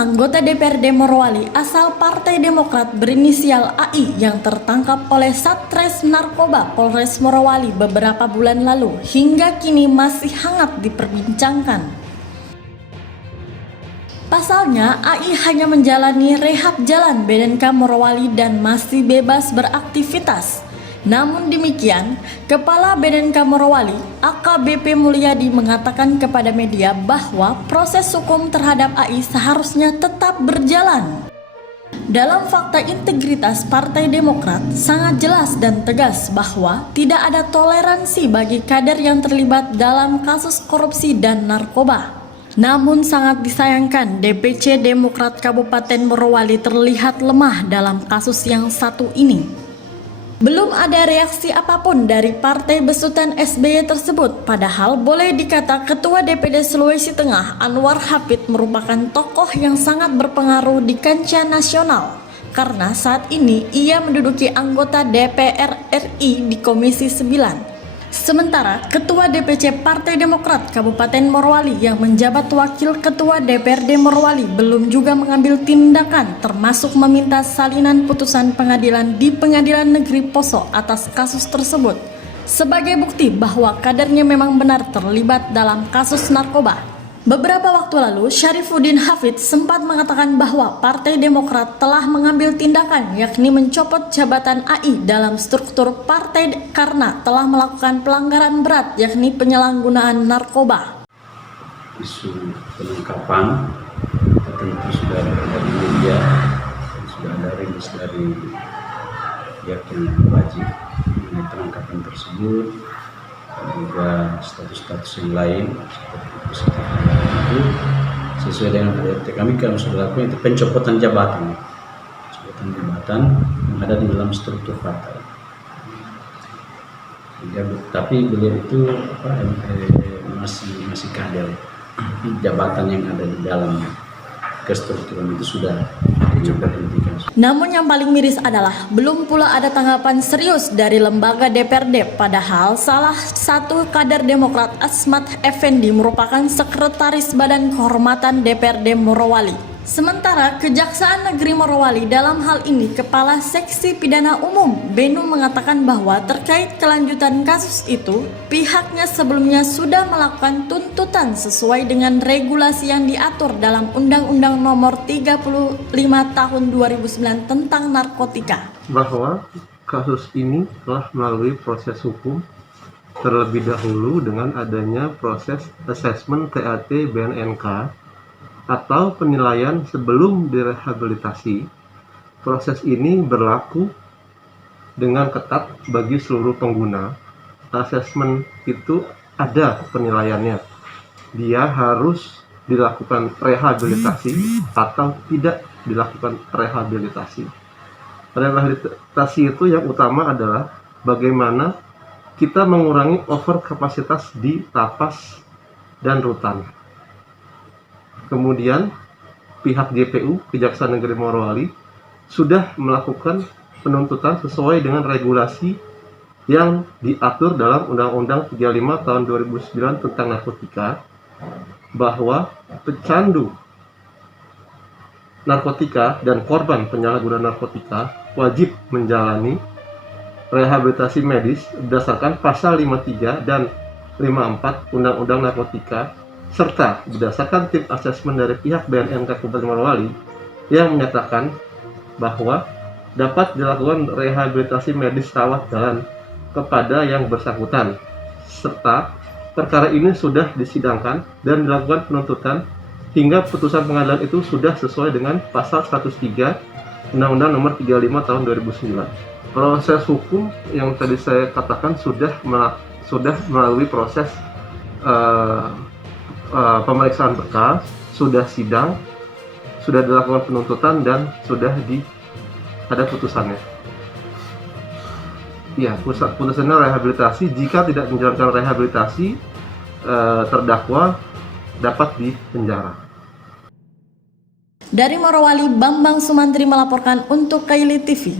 anggota DPRD Morowali asal Partai Demokrat berinisial AI yang tertangkap oleh Satres Narkoba Polres Morowali beberapa bulan lalu hingga kini masih hangat diperbincangkan. Pasalnya, AI hanya menjalani rehab jalan BNK Morowali dan masih bebas beraktivitas. Namun demikian, Kepala BNK Morowali AKBP Mulyadi mengatakan kepada media bahwa proses hukum terhadap AI seharusnya tetap berjalan. Dalam fakta integritas Partai Demokrat sangat jelas dan tegas bahwa tidak ada toleransi bagi kader yang terlibat dalam kasus korupsi dan narkoba. Namun sangat disayangkan DPC Demokrat Kabupaten Morowali terlihat lemah dalam kasus yang satu ini. Belum ada reaksi apapun dari partai besutan SBY tersebut, padahal boleh dikata Ketua DPD Sulawesi Tengah Anwar Hafid merupakan tokoh yang sangat berpengaruh di kancah nasional karena saat ini ia menduduki anggota DPR RI di Komisi 9. Sementara Ketua DPC Partai Demokrat Kabupaten Morowali yang menjabat Wakil Ketua DPRD Morowali belum juga mengambil tindakan termasuk meminta salinan putusan pengadilan di Pengadilan Negeri Poso atas kasus tersebut sebagai bukti bahwa kadernya memang benar terlibat dalam kasus narkoba. Beberapa waktu lalu, Syarifuddin Hafid sempat mengatakan bahwa Partai Demokrat telah mengambil tindakan yakni mencopot jabatan AI dalam struktur partai karena telah melakukan pelanggaran berat yakni penyalahgunaan narkoba. Isu penangkapan tentu sudah ada dari media, sudah ada rilis dari pihak yang wajib mengenai penangkapan tersebut, dan juga status-status yang lain seperti itu sesuai dengan KDRT kami kan sudah lakukan itu pencopotan jabatan yang ada di dalam struktur partai. Tapi beliau itu masih kader, jabatan yang ada di dalam kestrukturan itu sudah diberhentikan. Namun yang paling miris adalah belum pula ada tanggapan serius dari lembaga DPRD, padahal salah satu kader Demokrat Asmat Effendi merupakan sekretaris Badan Kehormatan DPRD Morowali. Sementara Kejaksaan Negeri Morowali dalam hal ini Kepala Seksi Pidana Umum Benu mengatakan bahwa terkait kelanjutan kasus itu pihaknya sebelumnya sudah melakukan tuntutan sesuai dengan regulasi yang diatur dalam Undang-Undang Nomor 35 Tahun 2009 tentang narkotika. Bahwa kasus ini telah melalui proses hukum terlebih dahulu dengan adanya proses asesmen TAT BNNK atau penilaian sebelum direhabilitasi. Proses ini berlaku dengan ketat bagi seluruh pengguna. Asesmen itu ada penilaiannya. Dia harus dilakukan rehabilitasi atau tidak dilakukan rehabilitasi. Rehabilitasi itu yang utama adalah bagaimana kita mengurangi overkapasitas di lapas dan rutan. Kemudian pihak JPU, Kejaksaan Negeri Morowali, sudah melakukan penuntutan sesuai dengan regulasi yang diatur dalam Undang-Undang 35 Tahun 2009 tentang narkotika, bahwa pecandu narkotika dan korban penyalahgunaan narkotika wajib menjalani rehabilitasi medis berdasarkan pasal 53 dan 54 Undang-Undang Narkotika, serta berdasarkan tim asesmen dari pihak BNNK Kabupaten Morowali yang menyatakan bahwa dapat dilakukan rehabilitasi medis rawat jalan kepada yang bersangkutan, serta perkara ini sudah disidangkan dan dilakukan penuntutan hingga putusan pengadilan itu sudah sesuai dengan pasal 103 Undang-Undang Nomor 35 Tahun 2009. Proses hukum yang tadi saya katakan sudah melalui proses pemeriksaan berkas, sudah sidang, sudah dilakukan penuntutan dan sudah ada putusannya. Ya, putusannya rehabilitasi. Jika tidak menjalankan rehabilitasi, terdakwa dapat dipenjara. Dari Morowali, Bambang Sumantri melaporkan untuk Kaili TV.